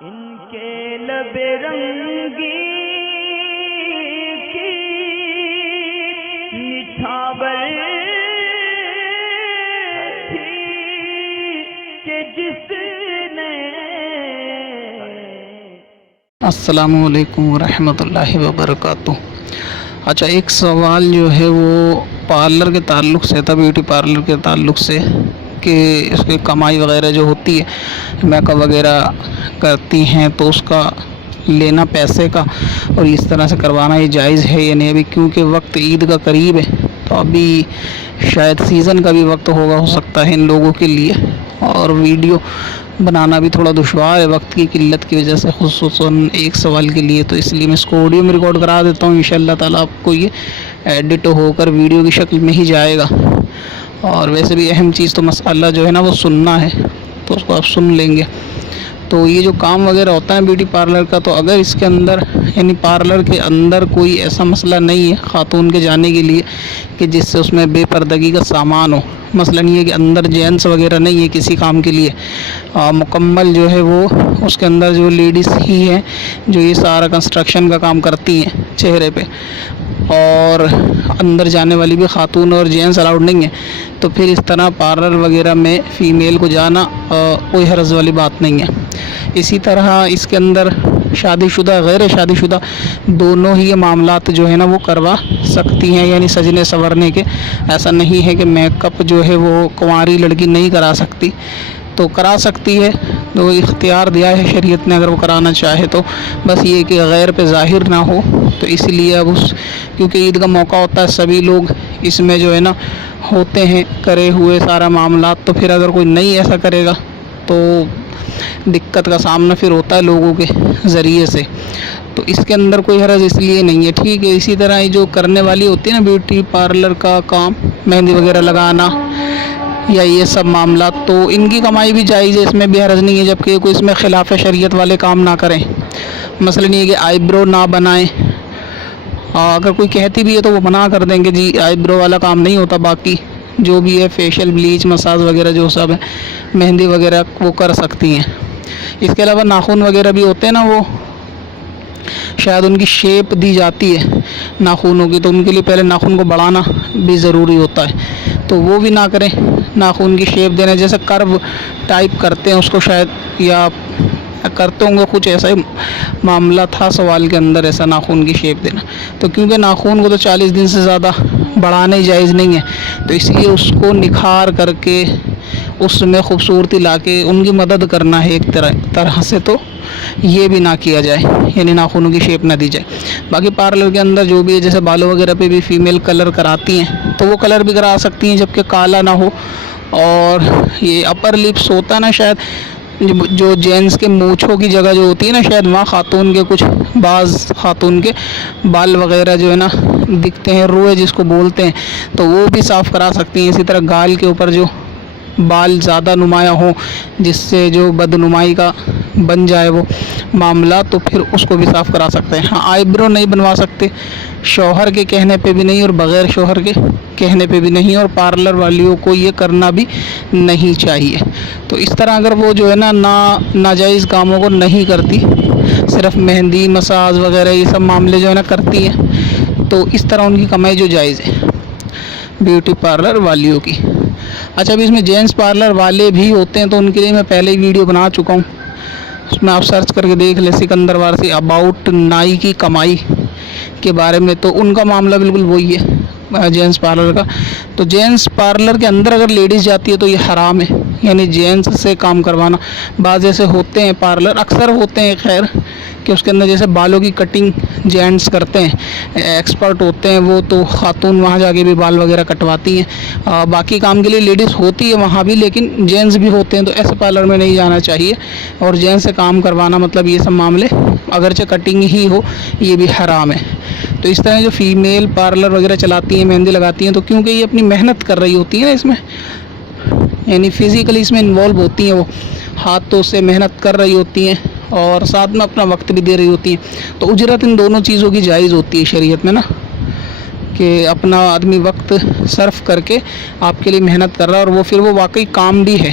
ان کے لب رنگی کی نچھاور تھی کہ جس نے السلام علیکم ورحمۃ اللہ وبرکاتہ۔ اچھا، ایک سوال جو ہے وہ پارلر کے تعلق سے تھا، بیوٹی پارلر کے تعلق سے، کہ اس کی کمائی وغیرہ جو ہوتی ہے، میک اپ وغیرہ کرتی ہیں تو اس کا لینا پیسے کا اور اس طرح سے کروانا یہ جائز ہے یا نہیں؟ ابھی کیونکہ وقت عید کا قریب ہے تو ابھی شاید سیزن کا بھی وقت ہو سکتا ہے ان لوگوں کے لیے، اور ویڈیو بنانا بھی تھوڑا دشوار ہے وقت کی قلت کی وجہ سے، خصوصاً ایک سوال کے لیے، تو اس لیے میں اس کو آڈیو میں ریکارڈ کرا دیتا ہوں۔ انشاءاللہ تعالیٰ آپ کو یہ ایڈٹ ہو کر ویڈیو کی شکل میں ہی جائے گا، اور ویسے بھی اہم چیز تو مسئلہ جو ہے نا وہ سننا ہے، تو اس کو آپ سن لیں گے۔ تو یہ جو کام وغیرہ ہوتا ہے بیوٹی پارلر کا، تو اگر اس کے اندر یعنی پارلر کے اندر کوئی ایسا مسئلہ نہیں ہے خاتون کے جانے کے لیے کہ جس سے اس میں بے پردگی کا سامان ہو، مثلا یہ کہ اندر جینس وغیرہ نہیں ہے کسی کام کے لیے، مکمل جو ہے وہ اس کے اندر جو لیڈیز ہی ہیں جو یہ سارا کنسٹرکشن کا کام کرتی ہیں چہرے پہ، اور اندر جانے والی بھی خاتون اور جینس الاؤڈ نہیں ہے، تو پھر اس طرح پارلر وغیرہ میں فیمیل کو جانا کوئی حرج والی بات نہیں ہے۔ اسی طرح اس کے اندر شادی شدہ غیر شادی شدہ دونوں ہی یہ معاملات جو ہے نا وہ کروا سکتی ہیں، یعنی سجنے سنورنے کے، ایسا نہیں ہے کہ میک اپ جو ہے وہ کنواری لڑکی نہیں کرا سکتی، تو کرا سکتی ہے، تو اختیار دیا ہے شریعت نے اگر وہ کرانا چاہے تو، بس یہ کہ غیر پہ ظاہر نہ ہو۔ تو اس لیے اب کیونکہ عید کا موقع ہوتا ہے، سبھی لوگ اس میں جو ہے نا ہوتے ہیں کرے ہوئے سارا معاملات، تو پھر اگر کوئی نہیں ایسا کرے گا تو دقت کا سامنا پھر ہوتا ہے لوگوں کے ذریعے سے، تو اس کے اندر کوئی حرج اس لیے نہیں ہے، ٹھیک ہے۔ اسی طرح یہ جو کرنے والی ہوتی ہے نا بیوٹی پارلر کا کام، مہندی وغیرہ لگانا یا یہ سب معاملات، تو ان کی کمائی بھی جائز ہے، اس میں بھی حرج نہیں ہے، جبکہ کوئی اس میں خلاف شریعت والے کام نہ کریں۔ مثلا یہ کہ آئی برو نہ بنائیں، اگر کوئی کہتی بھی ہے تو وہ منع کر دیں گے جی آئی برو والا کام نہیں ہوتا، باقی جو بھی ہے فیشیل، بلیچ، مساج وغیرہ جو سب ہے، مہندی وغیرہ وہ کر سکتی ہیں۔ اس کے علاوہ ناخن وغیرہ بھی ہوتے ہیں نا، وہ شاید ان کی شیپ دی جاتی ہے ناخنوں کی، تو ان کے لیے پہلے ناخن کو بڑھانا بھی ضروری ہوتا ہے، تو وہ بھی نہ کریں، ناخن کی شیپ دینا، جیسے کرو ٹائپ کرتے ہیں اس کو شاید، یا کرتے ہوں گے کچھ ایسا ہی معاملہ تھا سوال کے اندر، ایسا ناخن کی شیپ دینا، تو کیونکہ ناخن کو تو 40 دن سے زیادہ بڑھانا ہی جائز نہیں ہے، تو اس لیے اس کو نکھار کر کے اس میں خوبصورتی لا کے ان کی مدد کرنا ہے ایک طرح سے، تو یہ بھی نہ کیا جائے، یعنی ناخنوں کی شیپ نہ دی جائے۔ باقی پارلر کے اندر جو بھی ہے، جیسے بالوں وغیرہ پہ بھی فیمیل کلر کراتی ہیں تو وہ کلر بھی کرا سکتی ہیں جبکہ کالا نہ ہو، اور یہ اپر لپس ہوتا ہے نا شاید جو جینس کے مونچھوں کی جگہ جو ہوتی ہے نا، شاید وہاں خاتون کے کچھ بعض خاتون کے بال وغیرہ جو ہے نا دکھتے ہیں، روئے جس کو بولتے ہیں، تو وہ بھی صاف کرا سکتی ہیں۔ اسی طرح گال کے اوپر جو بال زیادہ نمایاں ہوں جس سے جو بدنمائی کا بن جائے وہ معاملہ، تو پھر اس کو بھی صاف کرا سکتے ہیں۔ ہاں، آئی برو نہیں بنوا سکتے، شوہر کے کہنے پہ بھی نہیں اور بغیر شوہر کے کہنے پہ بھی نہیں، اور پارلر والیوں کو یہ کرنا بھی نہیں چاہیے۔ تو اس طرح اگر وہ جو ہے نا ناجائز کاموں کو نہیں کرتی، صرف مہندی، مساج وغیرہ یہ سب معاملے جو ہے نا کرتی ہیں، تو اس طرح ان کی کمائی جو جائز ہے بیوٹی پارلر والیوں کی۔ اچھا، ابھی اس میں جینس پارلر والے بھی ہوتے ہیں، تو ان کے لیے میں پہلے ہی ویڈیو بنا چکا ہوں، اس میں آپ سرچ کر کے دیکھ لیں، سکندر وارسی اباؤٹ نائی کی کمائی کے بارے میں، تو ان کا معاملہ بالکل وہی ہے جینس پارلر کا۔ تو جینس پارلر کے اندر اگر لیڈیز جاتی ہے تو یہ حرام ہے، یعنی جینس سے کام کروانا۔ بعض ایسے ہوتے ہیں پارلر، اکثر ہوتے ہیں خیر، کہ اس کے اندر جیسے بالوں کی کٹنگ جینٹس کرتے ہیں، ایکسپرٹ ہوتے ہیں وہ، تو خاتون وہاں جا کے بھی بال وغیرہ کٹواتی ہیں، باقی کام کے لیے لیڈیز ہوتی ہے وہاں بھی، لیکن جینٹس بھی ہوتے ہیں، تو ایسے پارلر میں نہیں جانا چاہیے، اور جینٹس سے کام کروانا مطلب یہ سب معاملے اگرچہ کٹنگ ہی ہو یہ بھی حرام ہے۔ تو اس طرح جو فیمیل پارلر وغیرہ چلاتی ہیں، مہندی لگاتی ہیں، تو کیونکہ یہ اپنی محنت کر رہی ہوتی ہیں اس میں، یعنی فزیکلی اس میں انوالو ہوتی ہیں، وہ ہاتھوں سے محنت کر رہی ہوتی ہیں اور ساتھ میں اپنا وقت بھی دے رہی ہوتی ہیں، تو اجرت ان دونوں چیزوں کی جائز ہوتی ہے شریعت میں نا، کہ اپنا آدمی وقت صرف کر کے آپ کے لیے محنت کر رہا ہے، اور وہ پھر وہ واقعی کام بھی ہے،